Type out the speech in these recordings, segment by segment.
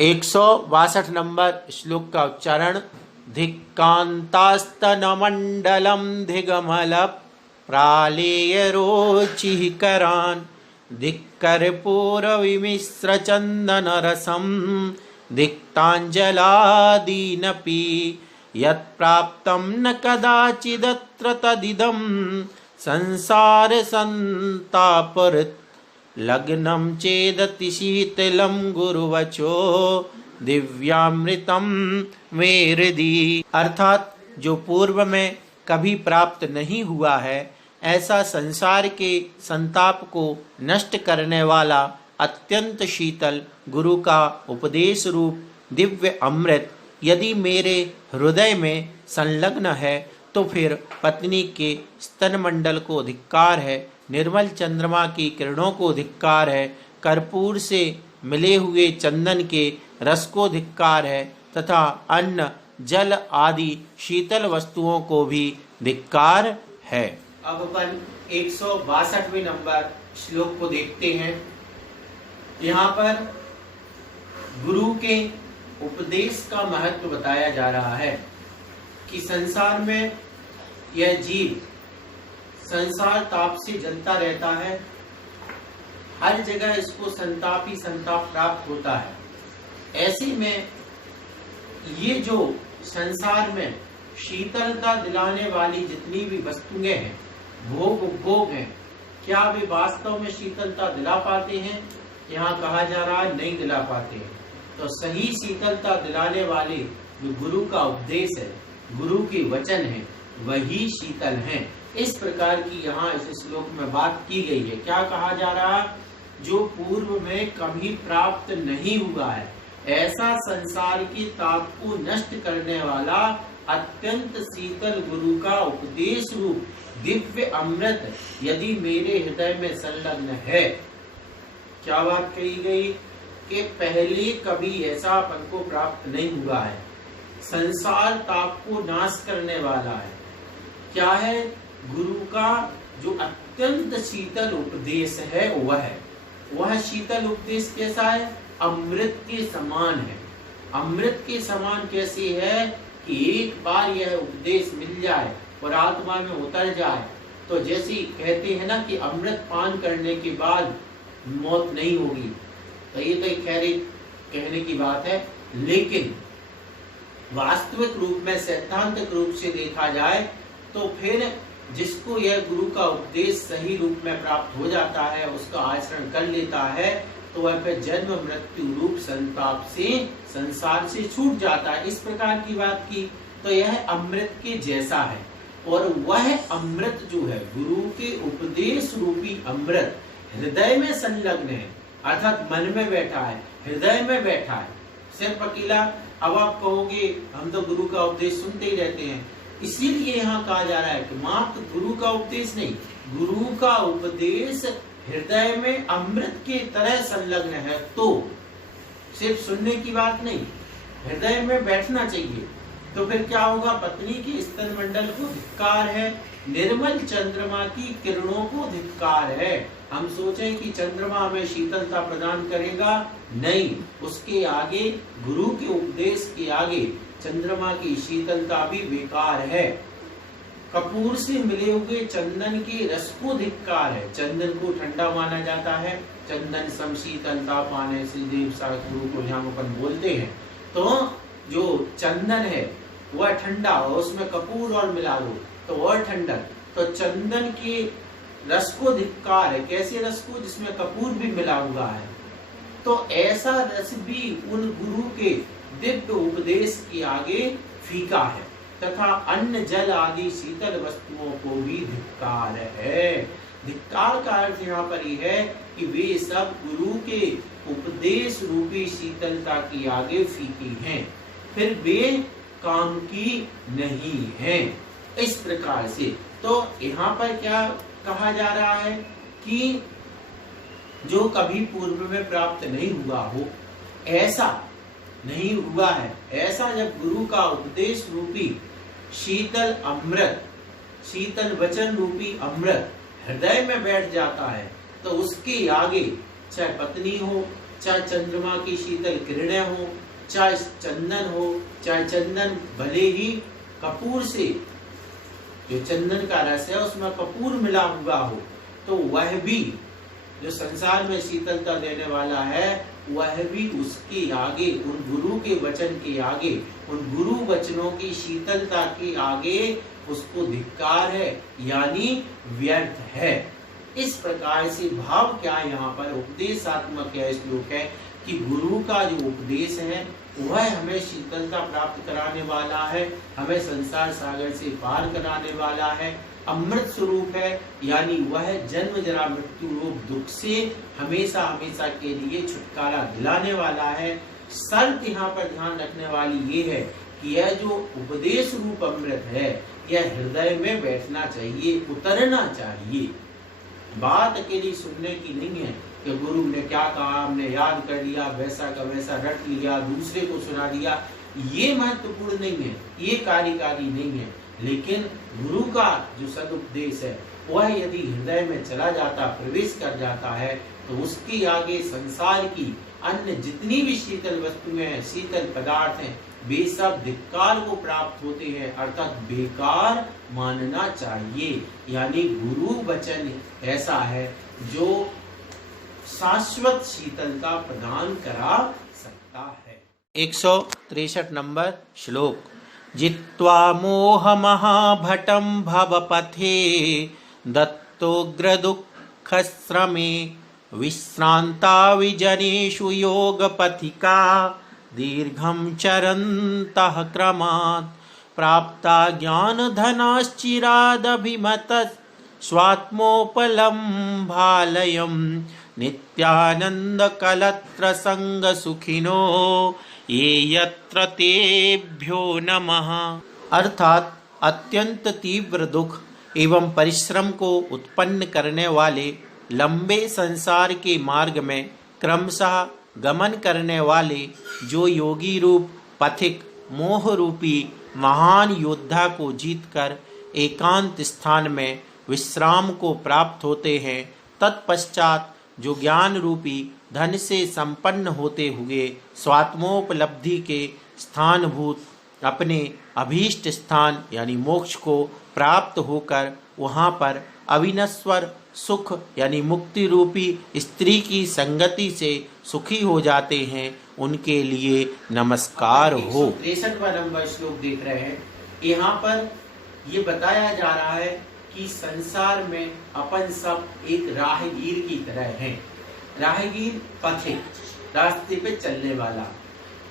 162 number श्लोक का उच्चारण। धिक्कान्तास्तनमण्डलं धिगमल प्रालेयरोचिकरान् धिक्कर्पूरविमिश्रचन्दनरसं धिक्ताञ्जलादीनपि यत्प्राप्तं न कदाचिदत्र तदिदं संसारसन्तापहृत् लग्नं चेदति शीतलं गुरुवचो दिव्यामृतम मे हृदि। अर्थात जो पूर्व में कभी प्राप्त नहीं हुआ है ऐसा संसार के संताप को नष्ट करने वाला अत्यंत शीतल गुरु का उपदेश रूप दिव्य अमृत यदि मेरे हृदय में संलग्न है तो फिर पत्नी के स्तनमंडल को धिक्कार है, निर्मल चंद्रमा की किरणों को धिक्कार है, कर्पूर से मिले हुए चंदन के रस को धिक्कार है तथा अन्न जल आदि शीतल वस्तुओं को भी धिक्कार है। अब अपन 162वें नंबर श्लोक को देखते हैं। यहाँ पर गुरु के उपदेश का महत्व बताया जा रहा है कि संसार में यह जीव संसार ताप से जलता रहता है, हर जगह इसको संताप ही संताप प्राप्त होता है। ऐसे में ये जो संसार में शीतलता दिलाने वाली जितनी भी वस्तुएं हैं, भोग उपभोग हैं, क्या वे वास्तव में शीतलता दिला पाते हैं? यहाँ कहा जा रहा है नहीं दिला पाते हैं। तो सही शीतलता दिलाने वाले जो गुरु का उपदेश है, गुरु के वचन है, वही शीतल हैं। इस प्रकार की यहाँ इस श्लोक में बात की गई है। क्या कहा जा रहा है? जो पूर्व में कभी प्राप्त नहीं हुआ है ऐसा संसार के ताप को नष्ट करने वाला अत्यंत शीतल गुरु का उपदेश रूप दिव्य अमृत यदि मेरे हृदय में संलग्न है। क्या बात कही गई कि पहले कभी ऐसा अपन को प्राप्त नहीं हुआ है, संसार ताप को नाश करने वाला है। क्या है? गुरु का जो अत्यंत शीतल उपदेश है वह शीतल उपदेश कैसा है? अमृत के समान है। अमृत के समान कैसे है कि एक बार यह उपदेश मिल जाए और आत्मा में उतर जाए तो जैसे कहते हैं ना कि अमृत पान करने के बाद मौत नहीं होगी, तो ये तो खैर कहने की बात है, लेकिन वास्तविक रूप में सैद्धांतिक रूप से देखा जाए तो फिर जिसको यह गुरु का उपदेश सही रूप में प्राप्त हो जाता है, उसका आचरण कर लेता है, तो वह फिर जन्म मृत्यु रूप संताप से संसार से छूट जाता है। इस प्रकार की बात की तो यह अमृत के जैसा है। और वह अमृत जो है गुरु के उपदेश रूपी अमृत हृदय में संलग्न है, अर्थात मन में बैठा है, हृदय में बैठा है। सिर्फ अकेला अब आप कहोगे हम तो गुरु का उपदेश सुनते ही रहते हैं, इसीलिए यहाँ कहा जा रहा है कि मात्र गुरु का उपदेश नहीं, गुरु का उपदेश हृदय में अमृत के तरह संलग्न है। तो सिर्फ सुनने की बात नहीं, हृदय में बैठना चाहिए। तो फिर क्या होगा? पत्नी के स्तन मंडल को धिक्कार है, निर्मल चंद्रमा की किरणों को धिक्कार है। हम सोचें कि चंद्रमा हमें शीतलता प्रदान करेगा, नहीं, उसके आगे गुरु के उपदेश के आगे चंद्रमा की शीतलता भी बेकार है। कपूर से मिले हुए चंदन के रस को धिक्कार है। चंदन को ठंडा माना जाता है, चंदन सम शीतलता पाने से देव गुरु को यहाँ अपन बोलते हैं। तो जो चंदन है वह ठंडा और उसमें कपूर और मिला दो तो और ठंडक। तो चंदन के रस को धिक्कार है। कैसे रस को? जिसमें कपूर भी मिला हुआ है। तो ऐसा रस भी उन गुरु के दिव्य उपदेश के आगे फीका है तथा अन्न जल आदि शीतल वस्तुओं को भी धिक्कार है। धिक्कार का अर्थ यहाँ पर यह है कि वे सब गुरु के उपदेश रूपी शीतलता के आगे फीकी हैं, फिर वे काम की नहीं हैं। इस प्रकार से तो यहाँ पर क्या कहा जा रहा है कि जो कभी पूर्व में प्राप्त नहीं हुआ हो, ऐसा नहीं हुआ है, ऐसा जब गुरु का उपदेश रूपी शीतल अमृत, शीतल वचन रूपी अमृत हृदय में बैठ जाता है तो उसके आगे चाहे पत्नी हो, चाहे चंद्रमा की शीतल किरणें हो, चाहे चंदन हो, चाहे चंदन भले ही कपूर से, जो चंदन का रस है उसमें कपूर मिला हुआ हो, तो वह भी जो संसार में शीतलता देने वाला है, वह भी उसके आगे, उन गुरु के वचन के आगे, उन गुरु वचनों की शीतलता के आगे उसको धिक्कार है, यानी व्यर्थ है। इस प्रकार से भाव क्या यहाँ पर उपदेशात्मक है श्लोक है कि गुरु का जो उपदेश है वह हमें शीतलता प्राप्त कराने वाला है, हमें संसार सागर से पार कराने वाला है, अमृत स्वरूप है, यानी वह जन्म जरा मृत्यु रूप दुख से हमेशा हमेशा के लिए छुटकारा दिलाने वाला है। शर्त यहाँ पर ध्यान रखने वाली ये है कि यह जो उपदेश रूप अमृत है यह हृदय में बैठना चाहिए, उतरना चाहिए। बात अकेली सुनने की नहीं है कि गुरु ने क्या कहा हमने याद कर लिया, वैसा का वैसा रट लिया, दूसरे को सुना दिया, ये महत्वपूर्ण नहीं है, ये कार्यकारी नहीं है। लेकिन गुरु का जो सदुपदेश है वह यदि हृदय में चला जाता, प्रवेश कर जाता है, तो उसके आगे संसार की अन्य जितनी भी शीतल वस्तुएं हैं, शीतल पदार्थ हैं, वे सब धिक्कार को प्राप्त होते हैं, अर्थात बेकार मानना चाहिए। यानी गुरु वचन ऐसा है जो शाश्वत शीतलता प्रदान करा सकता है। 163 नंबर श्लोक। जित्वा मोह महाभटं भवपथे दत्तोग्र दुःखश्रमे विश्रांता विजनेषु योगपथिका दीर्घं चरन्तः क्रमात् प्राप्ता ज्ञानधनाश्चिरादभिमतः स्वात्मोपलम्भालयं नित्यानन्दकलत्रसङ्गसुखिनो ये यत्र तेभ्यो नमः। अर्थात अत्यंत तीव्र दुख एवं परिश्रम को उत्पन्न करने वाले लंबे संसार के मार्ग में क्रमशः गमन करने वाले जो योगी रूप पथिक मोह रूपी महान योद्धा को जीतकर एकांत स्थान में विश्राम को प्राप्त होते हैं, तत्पश्चात जो ज्ञान रूपी धन से संपन्न होते हुए स्वात्मोपलब्धि के स्थानभूत अपने अभीष्ट स्थान यानी मोक्ष को प्राप्त होकर वहाँ पर अविनश्वर सुख यानी मुक्ति रूपी स्त्री की संगति से सुखी हो जाते हैं, उनके लिए नमस्कार हो। 63वां नंबर श्लोक देख रहे हैं। यहाँ पर ये बताया जा रहा है कि संसार में अपन सब एक राहगीर की तरह हैं। राहगीर पथिक, रास्ते पे चलने वाला।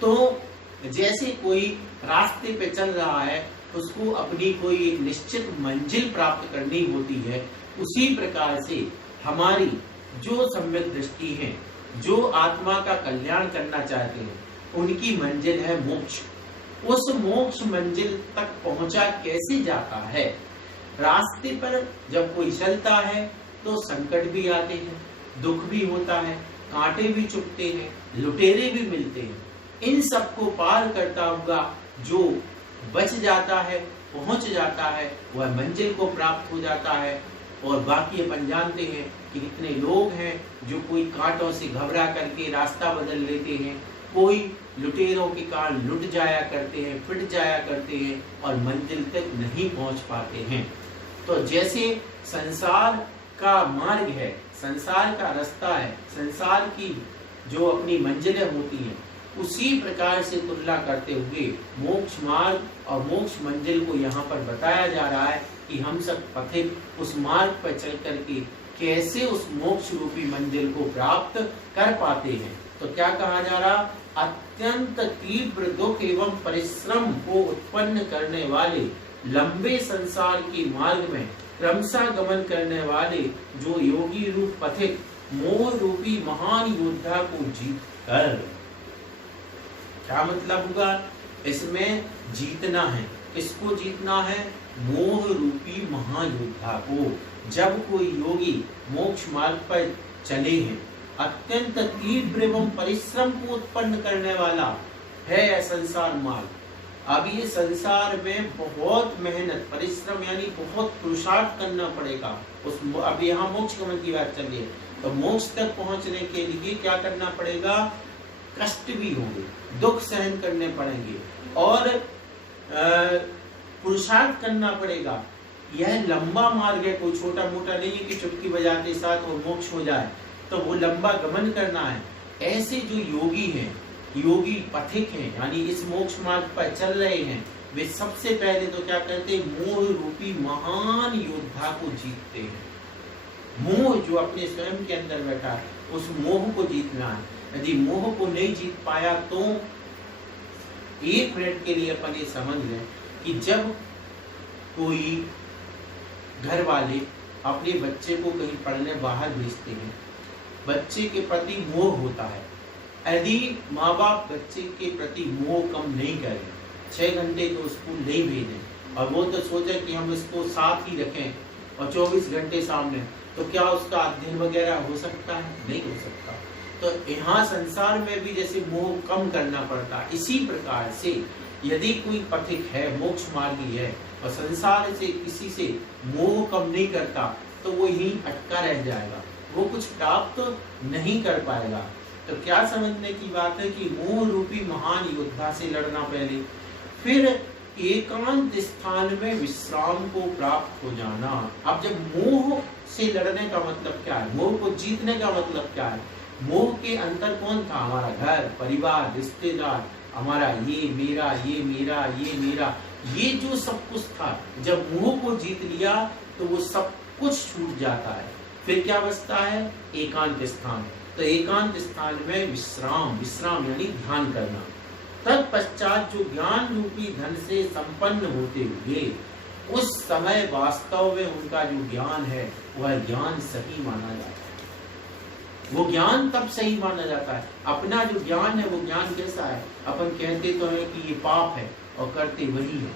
तो जैसे कोई रास्ते पे चल रहा है, उसको अपनी कोई एक निश्चित मंजिल प्राप्त करनी होती है, उसी प्रकार से हमारी जो सम्यक दृष्टि है, जो आत्मा का कल्याण करना चाहते हैं, उनकी मंजिल है मोक्ष। उस मोक्ष मंजिल तक पहुंचा कैसे जाता है? रास्ते पर जब कोई चलता है तो संकट भी आते हैं, दुख भी होता है, कांटे भी चुभते हैं, लुटेरे भी मिलते हैं। इन सबको पार करता हुआ जो बच जाता है, पहुंच जाता है, वह मंजिल को प्राप्त हो जाता है। और बाकी अपन जानते हैं कि कितने लोग हैं जो कोई कांटों से घबरा करके रास्ता बदल लेते हैं, कोई लुटेरों के कारण लुट जाया करते हैं, पिट जाया करते हैं और मंजिल तक नहीं पहुंच पाते हैं। तो जैसे संसार का मार्ग है, संसार का रास्ता है, संसार की जो अपनी मंजिलें होती हैं, उसी प्रकार से तुलना करते हुए मोक्ष मार्ग और मोक्ष मंजिल को यहाँ पर बताया जा रहा है कि हम सब पथिक उस मार्ग पर चल करके कैसे उस मोक्ष रूपी मंजिल को प्राप्त कर पाते हैं। तो क्या कहा जा रहा? अत्यंत तीव्र दुख एवं परिश्रम को उत्पन्न करने वाले लंबे संसार के मार्ग में क्रमशः गमन करने वाले जो योगी रूप पथिक मोह रूपी महान योद्धा को जीत कर। क्या मतलब हुआ? इसमें जीतना है। किसको जीतना है? मोह रूपी महायोद्धा को। जब कोई योगी मोक्ष मार्ग पर चले हैं, अत्यंत तीव्र एवं परिश्रम को उत्पन्न करने वाला है संसार मार्ग। अब ये संसार में बहुत मेहनत, परिश्रम यानी बहुत पुरुषार्थ करना पड़ेगा। अब यहाँ मोक्ष गमन की बात चल रही है। तो मोक्ष तक पहुंचने के लिए क्या करना पड़ेगा? कष्ट भी होंगे, दुख सहन करने पड़ेंगे और पुरुषार्थ करना पड़ेगा। यह लंबा मार्ग है, कोई छोटा मोटा नहीं है कि चुटकी बजाते साथ वो मोक्ष हो जाए, तो वो लंबा गमन करना है। ऐसे जो योगी हैं, योगी पथिक हैं, यानी इस मोक्ष मार्ग पर चल रहे हैं, वे सबसे पहले तो क्या करते हैं? मोह रूपी महान योद्धा को जीतते हैं। मोह जो अपने स्वयं के अंदर बैठा है, उस मोह को जीतना है। यदि मोह को नहीं जीत पाया तो एक मिनट के लिए अपन ये समझ लें कि जब कोई घर वाले अपने बच्चे को कहीं पढ़ने बाहर भेजते हैं, बच्चे के प्रति मोह होता है। यदि माँ बाप बच्चे के प्रति मोह कम नहीं करें, 6 घंटे तो स्कूल नहीं भेजें और वो तो सोचे कि हम इसको साथ ही रखें और 24 घंटे सामने, तो क्या उसका अध्ययन वगैरह हो सकता है? नहीं हो सकता। तो यहाँ संसार में भी जैसे मोह कम करना पड़ता है, इसी प्रकार से यदि कोई पथिक है, मोक्ष मार्गी है और संसार से किसी से मोह कम नहीं करता, तो वो यहीं अटका रह जाएगा, वो कुछ प्राप्त नहीं कर पाएगा। तो क्या समझने की बात है कि मोह रूपी महान योद्धा से लड़ना पहले, फिर एकांत स्थान में विश्राम को प्राप्त हो जाना। अब जब मोह से लड़ने का मतलब क्या है? मोह को जीतने का मतलब क्या है? मोह के अंतर कौन था? हमारा घर, परिवार, रिश्तेदार, हमारा ये मेरा, ये मेरा, ये मेरा, ये जो सब कुछ था, जब मोह को जीत लिया तो वो सब कुछ छूट जाता है। फिर क्या बचता है? एकांत स्थान। तो एकांत स्थान में विश्राम, विश्राम यानी ध्यान करना। तत्पश्चात जो ज्ञान रूपी धन से संपन्न होते हुए उस समय वास्तव में उनका जो ज्ञान है वह ज्ञान सही माना जाता है। वो ज्ञान तब सही माना जाता है। अपना जो ज्ञान है वो ज्ञान कैसा है? अपन कहते तो है कि ये पाप है और करते वही है,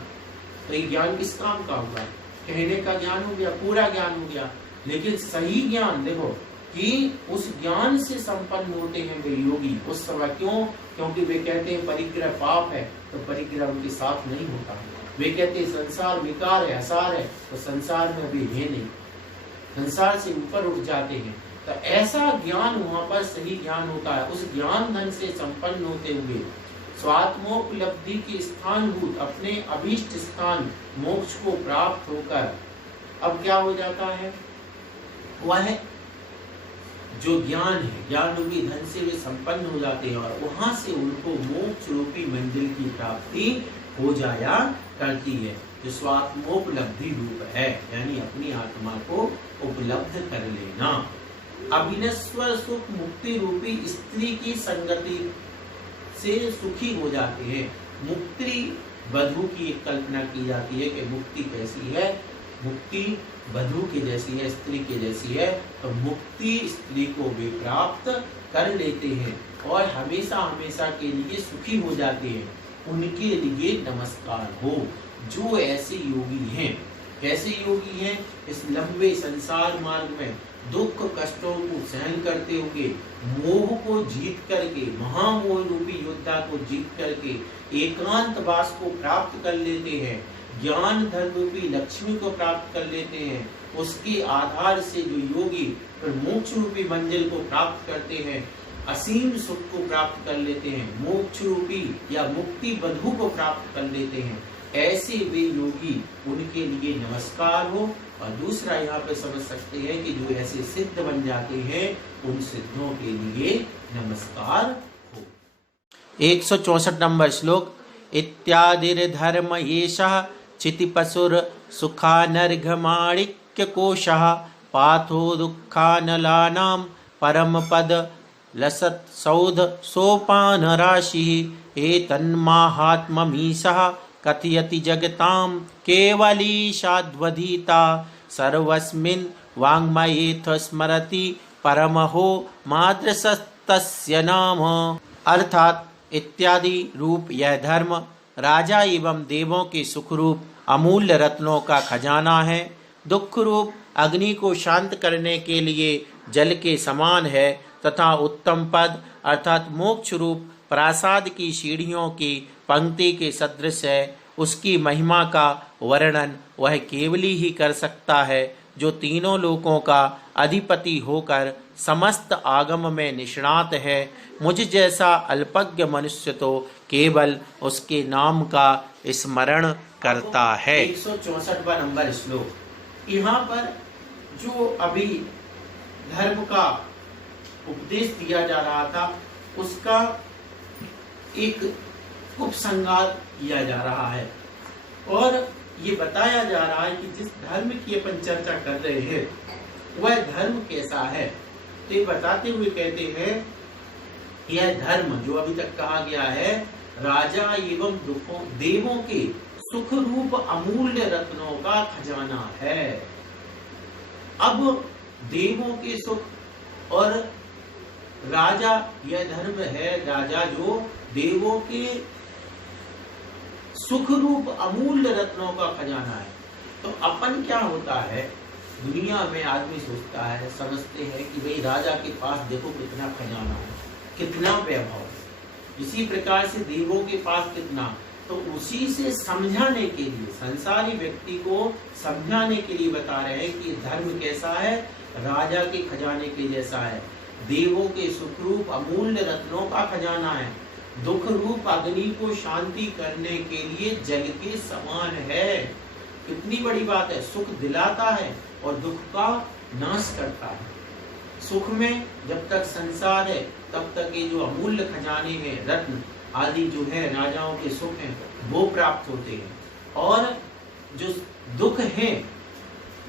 तो ये ज्ञान किस काम का होगा? कहने का ज्ञान हो गया, पूरा ज्ञान हो गया। लेकिन सही ज्ञान देखो कि उस ज्ञान से संपन्न होते हैं वे योगी उस समय। क्यों? क्योंकि वे कहते हैं परिग्रह पाप है, तो परिग्रह उनके साथ नहीं होता। वे कहते हैं संसार विकार है, असार है, तो संसार में भी है नहीं, संसार से ऊपर उठ जाते हैं। तो ऐसा ज्ञान वहां पर सही ज्ञान होता है। उस ज्ञान धन से संपन्न होते हुए स्वात्मोपलब्धि के स्थानभूत अपने अभीष्ट स्थान मोक्ष को प्राप्त होकर अब क्या हो जाता है? वह जो ज्ञान है, ज्ञान रूपी धन से वे संपन्न हो जाते हैं और वहां से उनको मोक्ष रूपी मंजिल की प्राप्ति हो जाया करती है, जो स्वात्मोपलब्धि रूप है, यानी अपनी आत्मा को उपलब्ध कर लेना। अभिनश्वर सुख मुक्ति रूपी स्त्री की संगति से सुखी हो जाते हैं। मुक्ति वधु की एक कल्पना की जाती है कि मुक्ति कैसी है? मुक्ति वधु के जैसी है, स्त्री के जैसी है। तो मुक्ति स्त्री को वे प्राप्त कर लेते हैं और हमेशा हमेशा के लिए सुखी हो जाते हैं। उनके लिए नमस्कार हो जो ऐसे योगी हैं। कैसे योगी हैं? इस लंबे संसार मार्ग में दुख कष्टों को सहन करते हुए मोह को जीत करके, महामोह रूपी योद्धा को जीत करके एकांत वास को प्राप्त कर लेते हैं, ज्ञान धन रूपी लक्ष्मी को प्राप्त कर लेते हैं। उसके आधार से जो योगी फिर मोक्ष रूपी मंजिल को प्राप्त करते हैं, असीम सुख को प्राप्त कर लेते हैं, मोक्ष रूपी या मुक्ति बंधु को प्राप्त कर लेते हैं। ऐसे वे योगी, उनके लिए नमस्कार हो। और दूसरा यहाँ पे समझ सकते हैं कि जो ऐसे सिद्ध बन जाते हैं उन सिद्धों के लिए नमस्कार हो। 164 नंबर श्लोक। इत्यादिर्धर्म एषः चितिपशुर सुखानर्घमाणिक्य कोशः पाथो दुःखानलानां परमपद लसत् सौध सोपान राशिः एतन्माहात्म्यमीशः कथयति जगतां केवलीशाद्वधीता सर्वस्मिन् वाङ्मयेऽथ स्मरति परमहो माद्रसस्तस्य नाम। अर्थात इत्यादि रूप यह धर्म राजा एवं देवों के सुख रूप अमूल्य रत्नों का खजाना है। दुख रूप अग्नि को शांत करने के लिए जल के समान है तथा उत्तम पद अर्थात मोक्ष रूप प्रासाद की सीढ़ियों की पंक्ति के सदृश है। उसकी महिमा का वर्णन वह केवली ही कर सकता है जो तीनों लोकों का अधिपति होकर समस्त आगम में निष्णात है, मुझ जैसा अल्पज्ञ मनुष्य तो केवल उसके नाम का स्मरण करता है। 164वां नंबर श्लोक। यहाँ पर जो अभी धर्म का उपदेश दिया जा रहा था उसका एक उपसंहार किया जा रहा है और ये बताया जा रहा है कि जिस धर्म की अपन चर्चा कर रहे हैं वह धर्म कैसा है। तो ये बताते हुए कहते हैं यह धर्म जो अभी तक कहा गया है राजा एवं देवों के सुख रूप अमूल्य रत्नों का खजाना है। अब देवों के सुख और राजा यह धर्म है, राजा जो देवों के सुख रूप अमूल्य रत्नों का खजाना है। तो अपन क्या होता है दुनिया में आदमी सोचता है, समझते हैं कि भाई राजा के पास देखो कितना खजाना है, कितना वैभव है। इसी प्रकार से देवों के पास कितना, तो उसी से समझाने के लिए संसारी व्यक्ति को समझाने के लिए बता रहे हैं कि धर्म कैसा है, राजा के खजाने के जैसा है, देवों के सुखरूप अमूल्य रत्नों का खजाना है, दुख रूप अग्नि को शांति करने के लिए जल के समान है। कितनी बड़ी बात है, सुख दिलाता है और दुख का नाश करता है। सुख में जब तक संसार है तब तक ये जो अमूल्य खजाने हैं, रत्न आदि जो है राजाओं के सुख हैं वो प्राप्त होते हैं, और जो दुख है,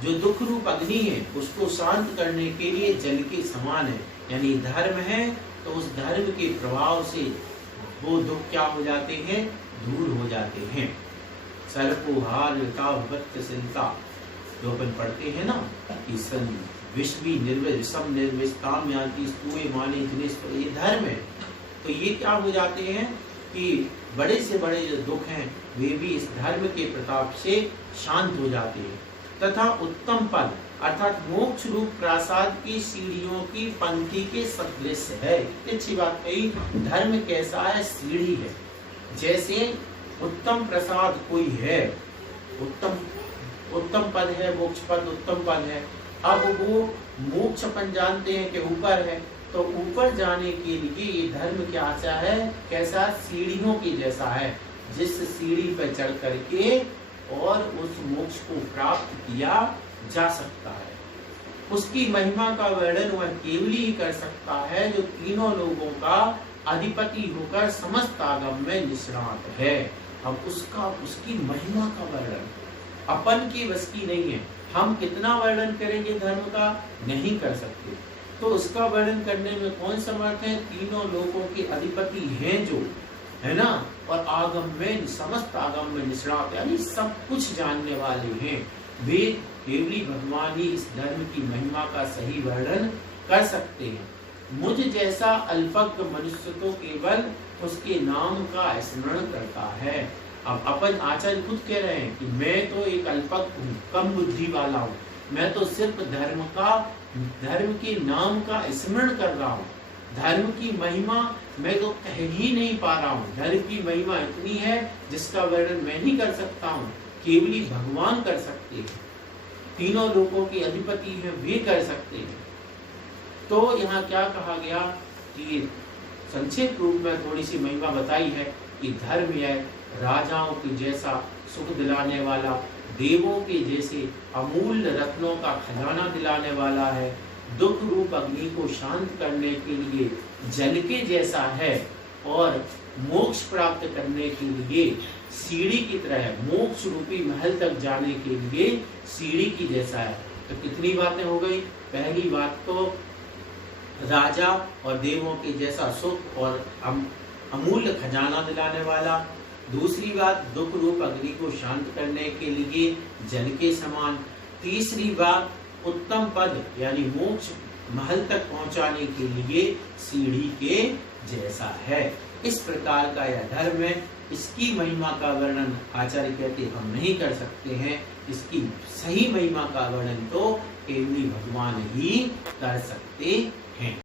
जो दुख रूप अग्नि है उसको शांत करने के लिए जल के समान है। यानी धर्म है तो उस धर्म के प्रभाव से वो दुख क्या हो जाते हैं, दूर हो जाते हैं। सर्पोहार विषमता जो अपन पढ़ते हैं ना कि विश्वी निर्विषम निर्विषताम यानी स्तूए माने ये धर्म है। तो ये क्या हो जाते हैं कि बड़े से बड़े जो दुख हैं वे भी इस धर्म के प्रताप से शांत हो जाते हैं। तथा उत्तम पद अर्थात मोक्ष रूप प्रासाद की सीढ़ियों की पंक्ति के सदृश है। अच्छी बात कही, धर्म कैसा है, सीढ़ी है। जैसे उत्तम प्रसाद कोई है, उत्तम पद है, मोक्ष पद उत्तम पद है। अब वो मोक्ष अपन जानते हैं कि ऊपर है, तो ऊपर जाने के लिए ये धर्म क्या है, कैसा, सीढ़ियों के जैसा है, जिस सीढ़ी पर चढ़ करके और उस मोक्ष को प्राप्त किया जा सकता है। उसकी महिमा का वर्णन वह केवल ही कर सकता है जो तीनों लोगों का अधिपति होकर समस्त आगम में निष्णात है। अब उसकी महिमा का वर्णन अपन की बस की नहीं है। हम कितना वर्णन करेंगे धर्म का, नहीं कर सकते। तो उसका वर्णन करने में कौन समर्थ है, तीनों लोगों के अधिपति हैं जो, है ना, और आगम में समस्त आगम में निष्णात यानी सब कुछ जानने वाले हैं। वे केवली भगवान ही इस धर्म की महिमा का सही वर्णन कर सकते हैं। मुझ जैसा अल्पज्ञ मनुष्य तो केवल उसके नाम का स्मरण करता है। अब अपन आचार्य खुद कह रहे हैं कि मैं तो एक अल्पज्ञ हूँ, कम बुद्धि वाला हूँ, मैं तो सिर्फ धर्म के नाम का स्मरण कर रहा हूँ। धर्म की महिमा मैं तो कह ही नहीं पा रहा हूँ। धर्म की महिमा इतनी है जिसका वर्णन मैं नहीं कर सकता हूँ, केवली भगवान कर सकते हैं। तीनों लोगों के अधिपति हैं, वे कर सकते हैं। तो यहाँ क्या कहा गया कि संक्षेप रूप में थोड़ी सी महिमा बताई है कि धर्म यह राजाओं के जैसा सुख दिलाने वाला, देवों के जैसे अमूल्य रत्नों का खजाना दिलाने वाला है, दुख रूप अग्नि को शांत करने के लिए जल के जैसा है, और मोक्ष प्राप्त करने के लिए सीढ़ी की तरह, मोक्ष रूपी महल तक जाने के लिए सीढ़ी की जैसा है। तो कितनी बातें हो गई। पहली बात तो राजा और देवों के जैसा सुख और अमूल्य खजाना दिलाने वाला। दूसरी बात दुख रूप अग्नि को शांत करने के लिए जल के समान। तीसरी बात उत्तम पद यानी मोक्ष महल तक पहुंचाने के लिए सीढ़ी के जैसा है। इस प्रकार का यह धर्म है। इसकी महिमा का वर्णन आचार्य कहते हम नहीं कर सकते हैं। इसकी सही महिमा का वर्णन तो केवल भगवान ही कर सकते हैं।